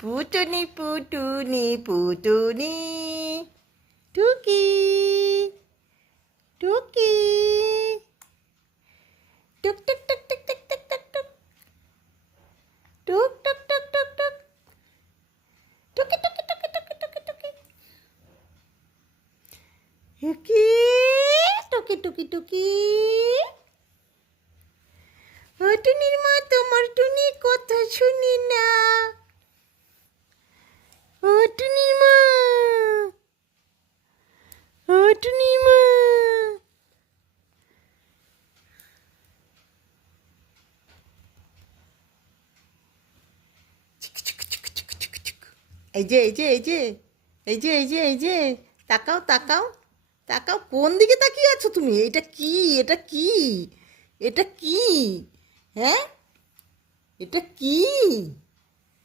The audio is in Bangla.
পুটুনি পুটুনি পুটুনি টুকি টুকি টুক টুক টুক টুক টুক টুক টুক টুক টুক টুক টুক টুক টুক টুকি টুকি টুকি টুকি টুকি টুকি টুকি টুকি টুকি টুকি ও টুনির মা, তোমার টুনি কথা শুনি না। ও টুনির মা, ও টুনির মা। এই যে এই যে এই যে এই যে এই যে এই যে তাকাও তাকাও তাকাও, কোন দিকে তাকিয়ে আছো তুমি? এটা কি? এটা কি? এটা কি? হ্যাঁ, এটা কি?